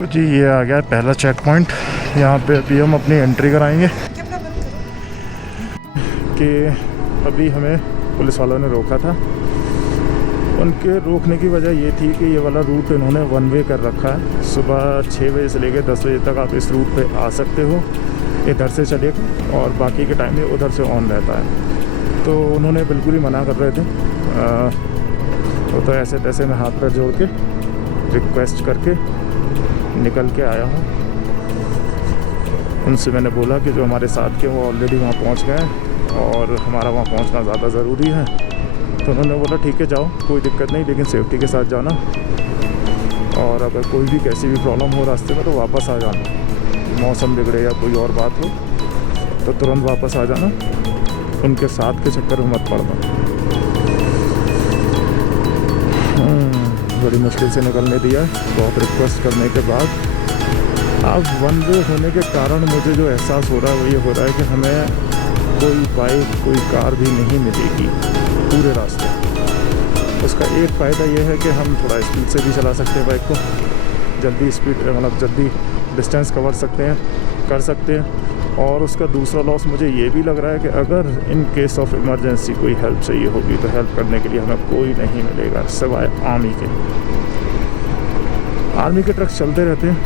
तो जी ये आ गया पहला चेक पॉइंट। यहाँ पे अभी हम अपनी एंट्री कराएंगे कि अभी हमें पुलिस वालों ने रोका था। उनके रोकने की वजह ये थी कि ये वाला रूट इन्होंने वन वे कर रखा है। सुबह 6 बजे से लेकर 10 बजे तक आप इस रूट पे आ सकते हो, इधर से चले, और बाकी के टाइम में उधर से ऑन रहता है। तो उन्होंने बिल्कुल ही मना कर रहे थे। तो ऐसे तैसे मैं हाथ पैर जोड़ के रिक्वेस्ट करके निकल के आया हूँ। उनसे मैंने बोला कि जो हमारे साथ के वो ऑलरेडी वहाँ पहुँच गए हैं और हमारा वहाँ पहुँचना ज़्यादा ज़रूरी है। तो उन्होंने बोला ठीक है जाओ, कोई दिक्कत नहीं, लेकिन सेफ्टी के साथ जाना, और अगर कोई भी कैसी भी प्रॉब्लम हो रास्ते में तो वापस आ जाना। मौसम बिगड़े या कोई और बात हो तो तुरंत वापस आ जाना, उनके साथ के चक्कर में मत पड़ना। बड़ी मुश्किल से निकलने दिया, बहुत रिक्वेस्ट करने के बाद। अब वन वे होने के कारण मुझे जो एहसास हो रहा है वो ये हो रहा है कि हमें कोई बाइक कोई कार भी नहीं मिलेगी पूरे रास्ते। उसका एक फ़ायदा ये है कि हम थोड़ा स्पीड से भी चला सकते हैं बाइक को, जल्दी स्पीड मतलब जल्दी डिस्टेंस कवर कर सकते हैं। और उसका दूसरा लॉस मुझे ये भी लग रहा है कि अगर इन केस ऑफ इमरजेंसी कोई हेल्प चाहिए होगी तो हेल्प करने के लिए हमें कोई नहीं मिलेगा सिवाय आर्मी के। आर्मी के ट्रक चलते रहते हैं,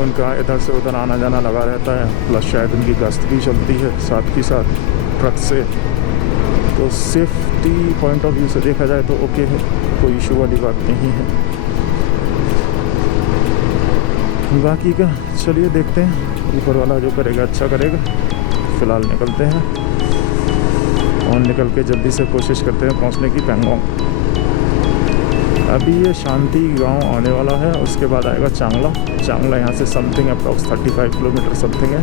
उनका इधर से उधर आना जाना लगा रहता है, प्लस शायद उनकी गश्त भी चलती है साथ ही साथ ट्रक से। तो सेफ्टी पॉइंट ऑफ व्यू से देखा जाए तो ओके है, कोई इशू वाली बात नहीं है। बाकी का चलिए देखते हैं, ऊपर वाला जो करेगा अच्छा करेगा। फ़िलहाल निकलते हैं और निकल के जल्दी से कोशिश करते हैं पहुंचने की पैंगोंग। अभी ये शांति गांव आने वाला है, उसके बाद आएगा चांगला यहाँ से समथिंग अप्रॉक्स 35 किलोमीटर समथिंग है।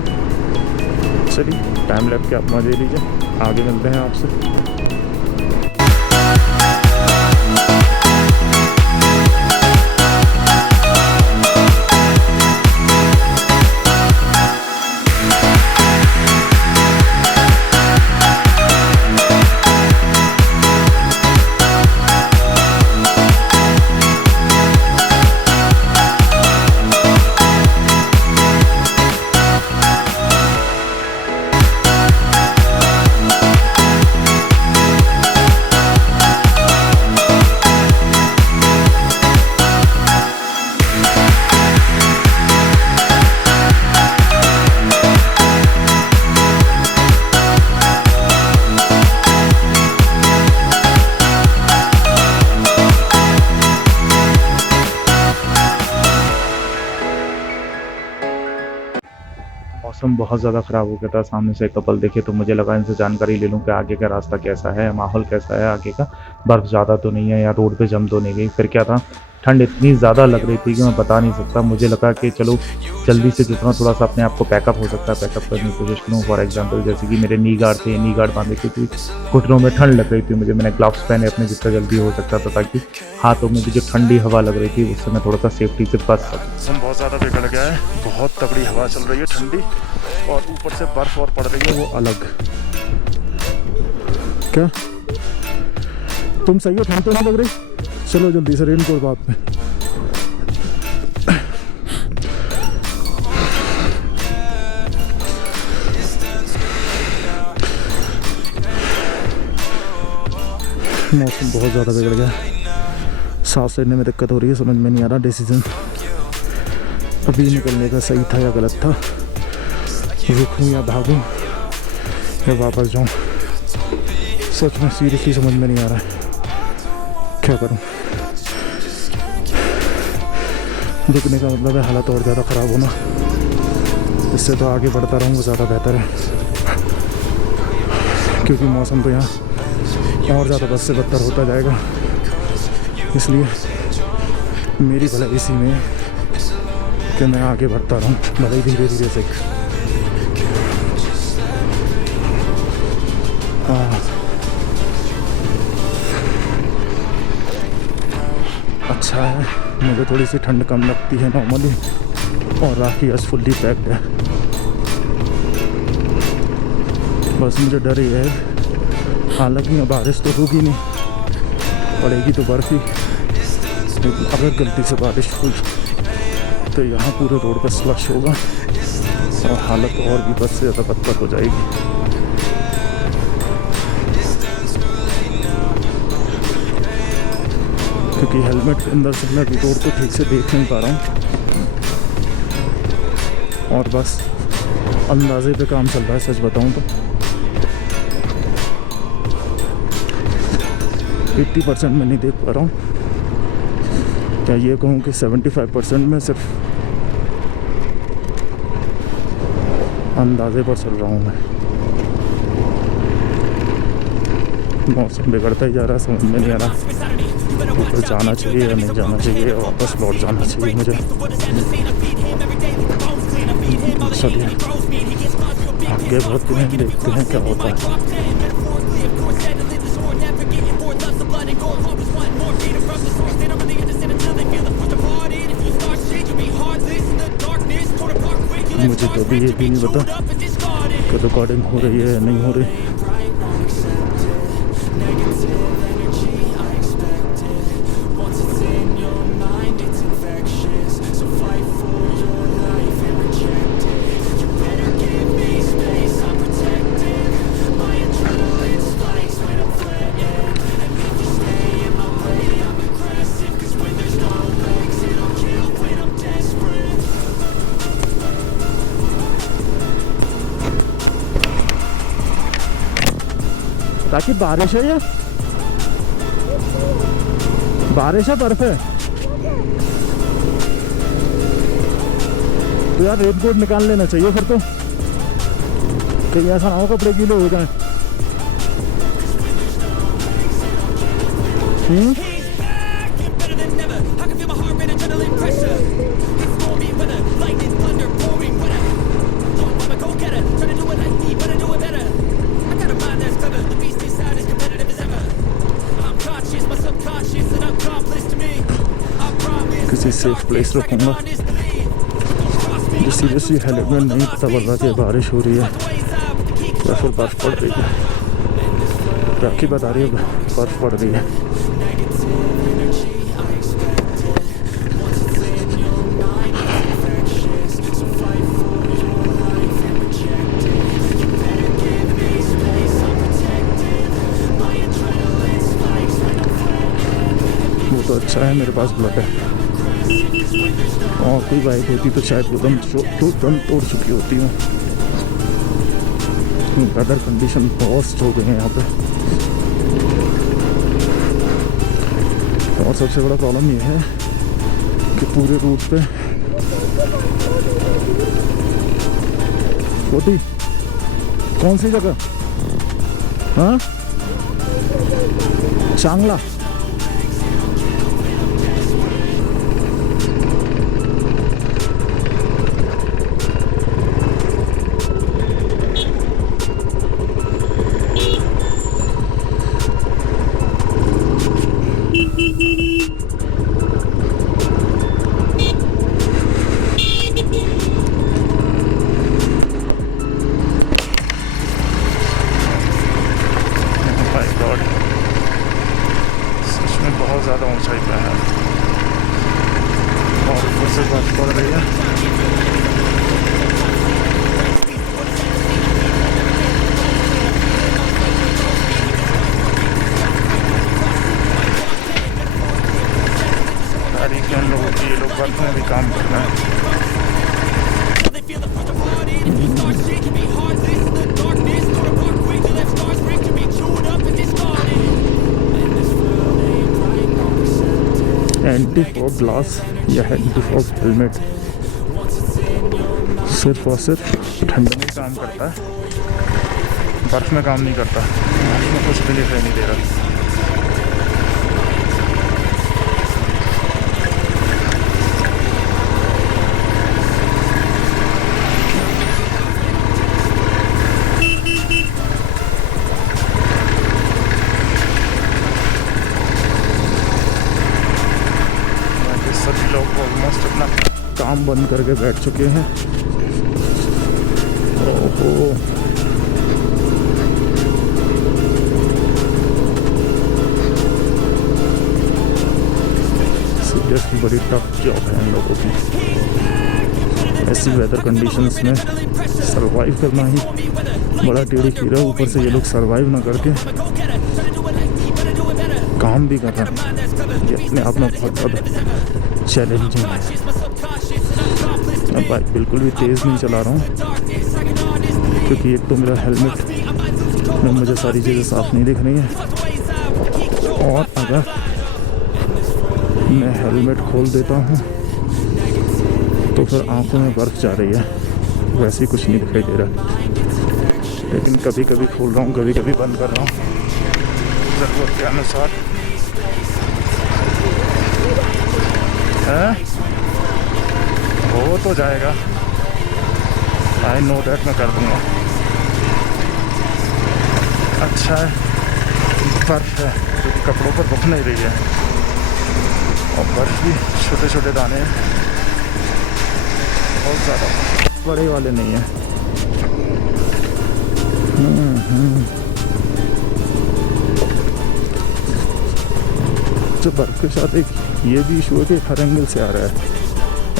चलिए टाइम लग के आप मज़े लीजिए, आगे मिलते हैं आपसे। मौसम बहुत ज़्यादा ख़राब हो गया था, सामने से कपल देखे तो मुझे लगा इनसे जानकारी ले लूँ कि आगे का रास्ता कैसा है, माहौल कैसा है आगे का, बर्फ़ ज़्यादा तो नहीं है या रोड पे जम तो नहीं गई। फिर क्या था, ठंड इतनी ज़्यादा लग रही थी कि मैं बता नहीं सकता। मुझे लगा कि चलो जल्दी से जितना थोड़ा सा अपने आप को पैकअप हो सकता है पैकअप करने की कोशिश करूँ। फॉर एग्जांपल जैसे कि मेरे नी गार्ड थे, नी गार्ड बांधे की थी, घुटनों में ठंड लग रही थी मुझे, मैंने ग्लव्स पहने अपने जितना जल्दी हो सकता था ताकि हाथों में भी जो ठंडी हवा लग रही थी उससे मैं थोड़ा सा सेफ्टी से बच सकूँ। हम बहुत ज़्यादा बिगड़ गया है, बहुत तगड़ी हवा चल रही है ठंडी, और ऊपर से बर्फ़ और पड़ रही है वो अलग। क्या तुम सही हो, ठंड तो नहीं लग रही? चलो जल्दी से रेनकोट बात में। मौसम बहुत ज़्यादा बिगड़ गया, सांस लेने में दिक्कत हो रही है, समझ में नहीं आ रहा डिसीजन अभी निकलने का सही था या गलत था, रुकूं या भागूं या वापस जाऊं। सच में सीरियसली समझ में नहीं आ रहा है, क्या करूं। रुकने का मतलब है हालत और ज़्यादा ख़राब होना, इससे तो आगे बढ़ता रहूँ वो ज़्यादा बेहतर है, क्योंकि मौसम तो यहाँ और ज़्यादा बद से बदतर होता जाएगा। इसलिए मेरी भलाई इसी में है कि मैं आगे बढ़ता रहूँ, भले धीरे धीरे से। अच्छा है, मुझे थोड़ी सी ठंड कम लगती है नॉर्मली, और राखी आज फुल्ली पैक्ड है। बस मुझे डर ही है, हालांकि बारिश तो होगी नहीं, पड़ेगी तो बर्फ़ ही, अगर गलती से बारिश हुई तो यहाँ पूरे रोड पर स्लश होगा और हालत और भी बद से ज़्यादा बदतर हो जाएगी। क्योंकि हेलमेट के अंदर से मैं अभी रोड को ठीक से देख नहीं पा रहा हूँ और बस अंदाजे पे काम चल रहा है। सच बताऊँ तो 80% में नहीं देख पा रहा हूँ, क्या ये कहूँ कि 75% में सिर्फ अंदाजे पर चल रहा हूँ मैं। मौसम बिगड़ता ही जा रहा है, समझ में नहीं आ रहा ऊपर जाना चाहिए या नहीं जाना चाहिए, वापस लौट जाना चाहिए मुझे। चलिए आगे बढ़ते हैं, देखते हैं क्या होता है। मुझे तो अभी ये भी नहीं पता कि रिकॉर्डिंग हो रही है या नहीं हो रही। ताकि बारिश है, ये बारिश है, बर्फ है तो यार रेनकोट निकाल लेना चाहिए फिर तो, कहीं ऐसा ना हो कपड़े गीले हो जाए। किसी सेफ प्लेस रखूँगा। सीरियसली हेलमेट नहीं पता पड़ रहा कि बारिश हो रही है या फिर बर्फ़ पड़ रही है। राखी बता रही है बर्फ़ पड़ रही है। वो तो अच्छा है मेरे पास ब्लड है, और कोई बाइक होती तो शायद वो दम तोड़ चुकी होती हूँ। वेदर कंडीशन बहुत हो गए हैं यहाँ पे, और सबसे बड़ा प्रॉब्लम ये है कि पूरे रूट पे होती कौन सी जगह, हाँ चांगला, बहुत ज़्यादा ऊंचाई पे है और ऊपर से बर्फ पड़ रही है। तारीख उन लोगों की, ये लोग बर्फ में भी काम कर रहे हैं। एंटी फॉग ग्लास या एंटी फॉग हेलमेट सिर्फ और सिर्फ ठंड में काम करता है, बर्फ़ में काम नहीं करता। बर्फ़ में कुछ भी दिखाई नहीं दे रहा। सभी लोग ऑलमोस्ट अपना काम बंद करके बैठ चुके हैं। ओहो, जैसी बड़ी टफ जॉब है इन लोगों की। ऐसी वेदर कंडीशंस में सरवाइव करना ही बड़ा टेढ़ी खीरा। ऊपर से ये लोग सरवाइव ना करके काम भी कर रहे हैं, ये अपने आप में बहुत ज़्यादा चैलेंजिंग है। मैं बाइक बिल्कुल भी तेज़ नहीं चला रहा हूँ क्योंकि एक तो मेरा हेलमेट में मुझे सारी चीज़ें साफ नहीं दिख रही हैं, और अगर मैं हेलमेट खोल देता हूँ तो फिर आंखों में बर्फ़ जा रही है, वैसे ही कुछ नहीं दिखाई दे रहा। लेकिन कभी कभी खोल रहा हूँ, कभी कभी बंद कर रहा हूँ ज़रूरत के अनुसार। हो तो जाएगा, आई नो डैट, मैं कर दूँगा। अच्छा है बर्फ़ है क्योंकि कपड़ों पर रुक नहीं रही है, और बर्फ़ भी छोटे छोटे दाने हैं, बहुत ज़्यादा बड़े वाले नहीं हैं। जो बर्फ़ के साथ एक ये भी इशू है कि हर एंगल से आ रहा है,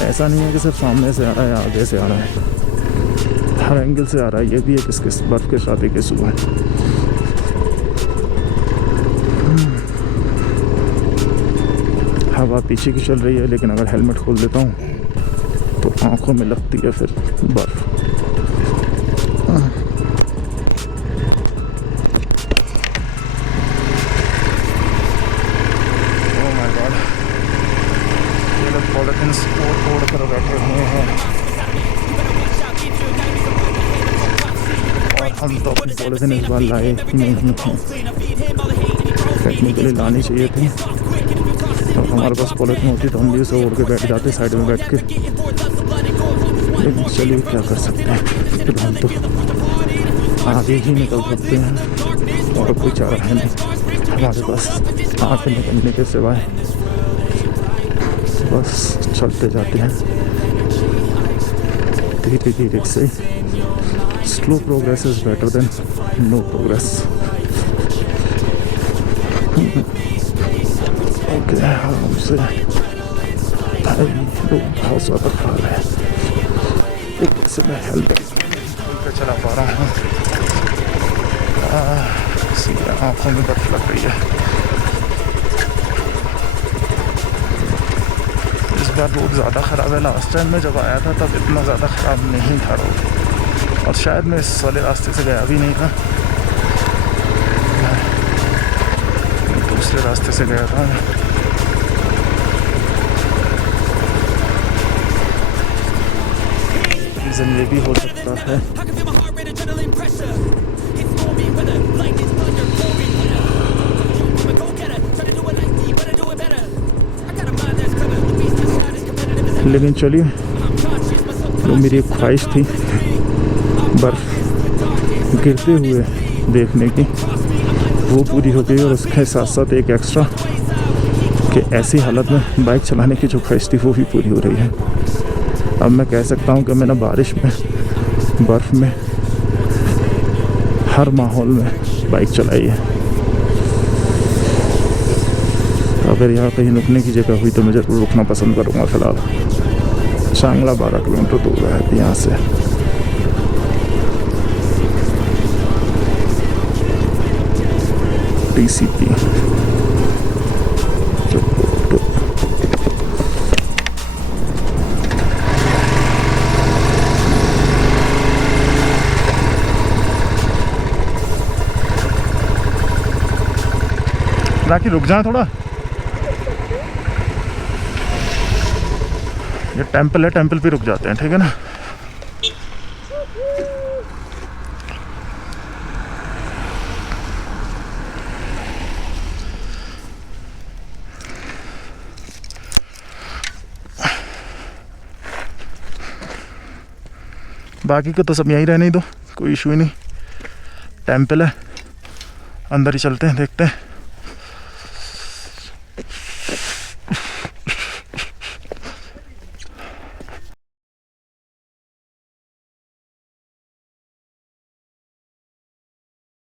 ऐसा नहीं है कि सिर्फ सामने से आ रहा है या आगे से आ रहा है, हर एंगल से आ रहा है। ये भी एक इसके बर्फ़ के साथ एक इशू है। हवा पीछे की चल रही है, लेकिन अगर हेलमेट खोल देता हूँ तो आंखों में लगती है फिर बर्फ़। पॉलिथीन ओढ़ कर बैठे हुए हैं, और हम तो अपनी पॉलिथीन इस बार लाए नहीं हैं। टेक्निकली लानी चाहिए थी, और हमारे पास पॉलिथीन होती तो हम भी उसे ओढ़ के बैठ जाते साइड में बैठ के। लेकिन चलिए क्या कर सकते हैं, फिर हम तो आगे ही निकल सकते हैं, और कोई चारा है नहीं हमारे पास आगे निकलने के सिवाय। बस चलते जाते हैं धीरे धीरे से। Slow progress is better than no progress. Okay, आराम से भाई लोग बहुत ज़्यादा खा रहे हैं, एक से मैं हेल्मेट पे चला पा रहा हूँ। सीधा आँखों में बर्फ लग रही है। रोड ज़्यादा ख़राब है, लास्ट टाइम मैं जब आया था तब इतना ज़्यादा ख़राब नहीं था रोड, और शायद मैं इस वाले रास्ते से गया भी नहीं था, दूसरे रास्ते से गया था। रीज़न ये भी हो सकता है लेकिन चलिए, जो मेरी एक ख्वाहिश थी बर्फ़ गिरते हुए देखने की, वो पूरी हो गई। और उसके साथ साथ एक एक्स्ट्रा कि ऐसी हालत में बाइक चलाने की जो ख्वाहिश थी वो भी पूरी हो रही है। अब मैं कह सकता हूँ कि मैंने बारिश में, बर्फ़ में, हर माहौल में बाइक चलाई है। अगर यहाँ कहीं रुकने की जगह हुई तो मैं ज़रूर रुकना पसंद करूँगा। फ़िलहाल चांगला 12 किलोमीटर दूर है यहाँ से। TCP राखी रुक जाए थोड़ा, ये टेंपल है, टेंपल पे रुक जाते हैं, ठीक है ना। बाकी को तो सब यहीं रहने ही दो, कोई इशू ही नहीं। टेंपल है, अंदर ही चलते हैं, देखते हैं।